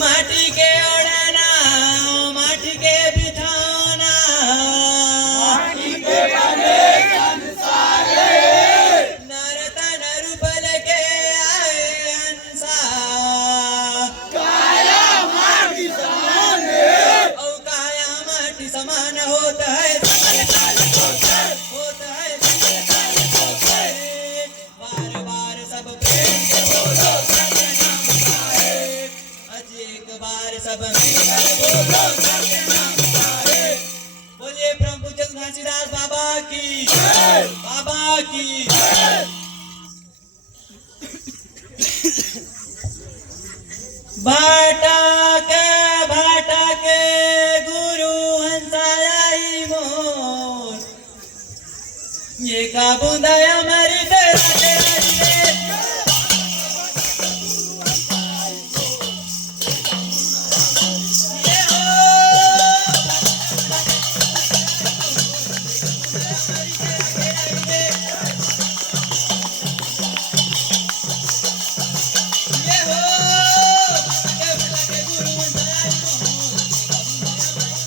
माटी के ओढ़ना माटी के बिठाना माटी के बने संसारे नर तन रूप लेके आए अंसा काया माटी समान है औ काया माटी समान होता है सकल काल होता है सकल काल बार बार सब प्रेम से बोलो सत्य नाम पाए आज एक बार सब मिलकर बोलो सत्य नाम पाए बोलिए प्रभु पूज्य घासीदास बाबा की बाबा की भाटा के गुरु हंसाई मोर ये का बुंदाया मरी तेरा तेरा रे ये हो ये हो के गुरु हंसाई मोर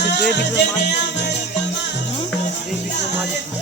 Jai Bikram Maharaj. Jai Bikram Maharaj.